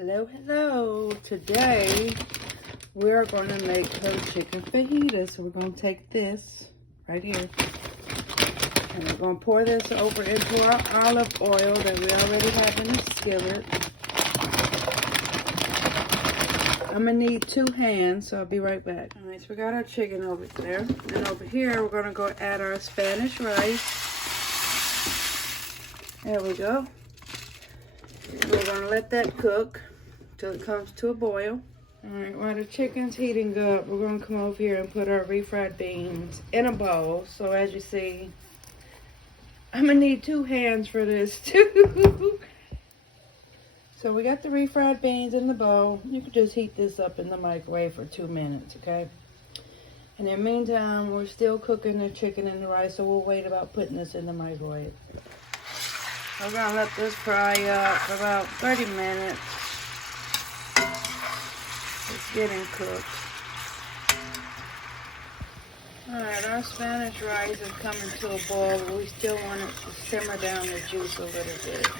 Hello, hello. Today we're going to make some chicken fajitas. So we're going to take this right here and we're going to pour this over into our olive oil that we already have in the skillet. I'm going to need 2 hands, so I'll be right back. All right, so we got our chicken over there. And over here, we're going to go add our Spanish rice. There we go. We're going to let that cook till it comes to a boil. All right, while the chicken's heating up, we're going to come over here and put our refried beans in a bowl. So as you see, I'm going to need 2 hands for this too. So we got the refried beans in the bowl. You could just heat this up in the microwave for 2 minutes, okay? In the meantime, we're still cooking the chicken and the rice, so we'll wait about putting this in the microwave. We're going to let this fry up for about 30 minutes. It's getting cooked. Alright, our Spanish rice is coming to a boil, but we still want it to simmer down the juice a little bit.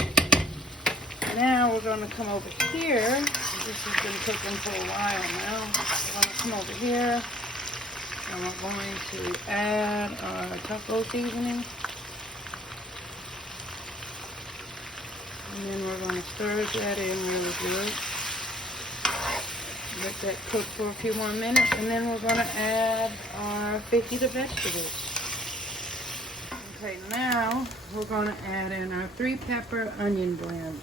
Okay. Now we're going to come over here. This has been cooking for a while now. We're going to come over here and we're going to add our taco seasoning. And then we're going to stir that in really good. Let that cook for a few more minutes. And then we're going to add our fajita vegetables. Okay, now we're going to add in our 3-pepper onion blend.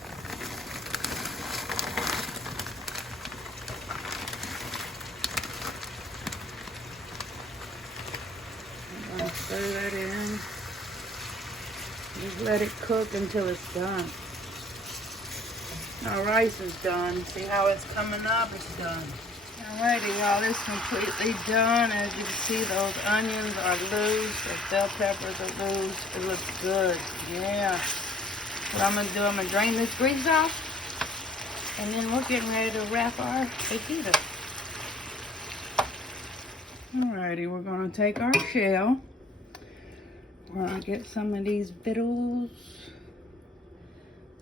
I'm going to stir that in. Just let it cook until it's done. Our rice is done. See how it's coming up? It's done. Alrighty, y'all, it's completely done. As you can see, those onions are loose. The bell peppers are loose. It looks good. Yeah. What I'm going to do, I'm going to drain this grease off. And then we're getting ready to wrap our fajita. Alrighty, we're going to take our shell. We're going to get some of these victuals.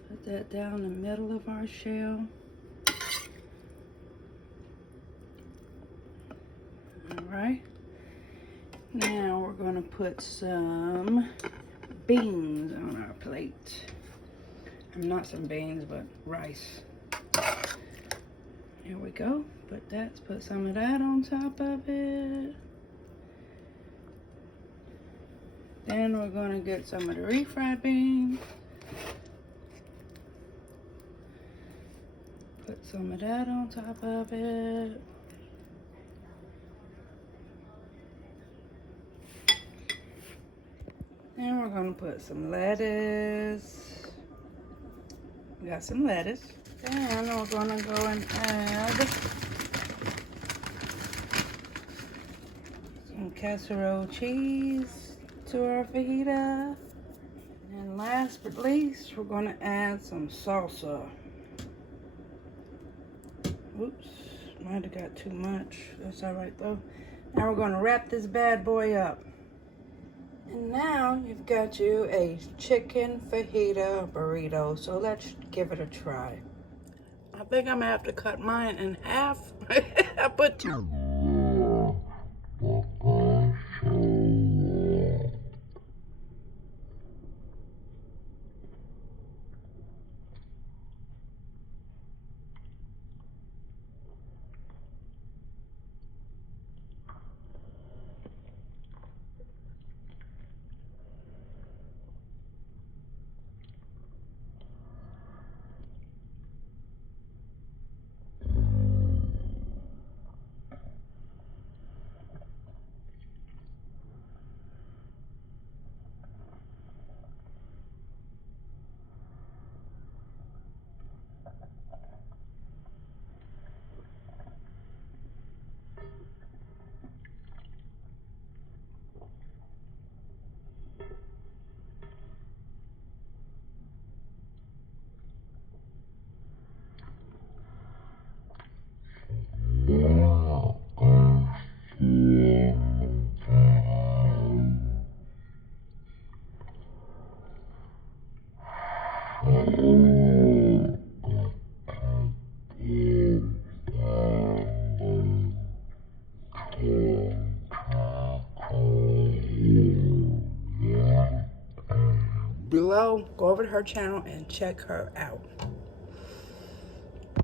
Put that down the middle of our shell. Alright. Now we're going to put some beans on our plate. Not some beans, but rice. Here we go. Put some of that on top of it. Then we're going to get some of the refried beans. Put some of that on top of it. And we're going to put some lettuce. We got some lettuce. Then we're going to go and add some casserole cheese to our fajita. And last but least, we're going to add some salsa. Oops, might have got too much. That's all right though. Now we're going to wrap this bad boy up. And now you've got you a chicken fajita burrito. So let's give it a try. I think I'm going to have to cut mine in half. I put 2. below. Go over to her channel and check her out.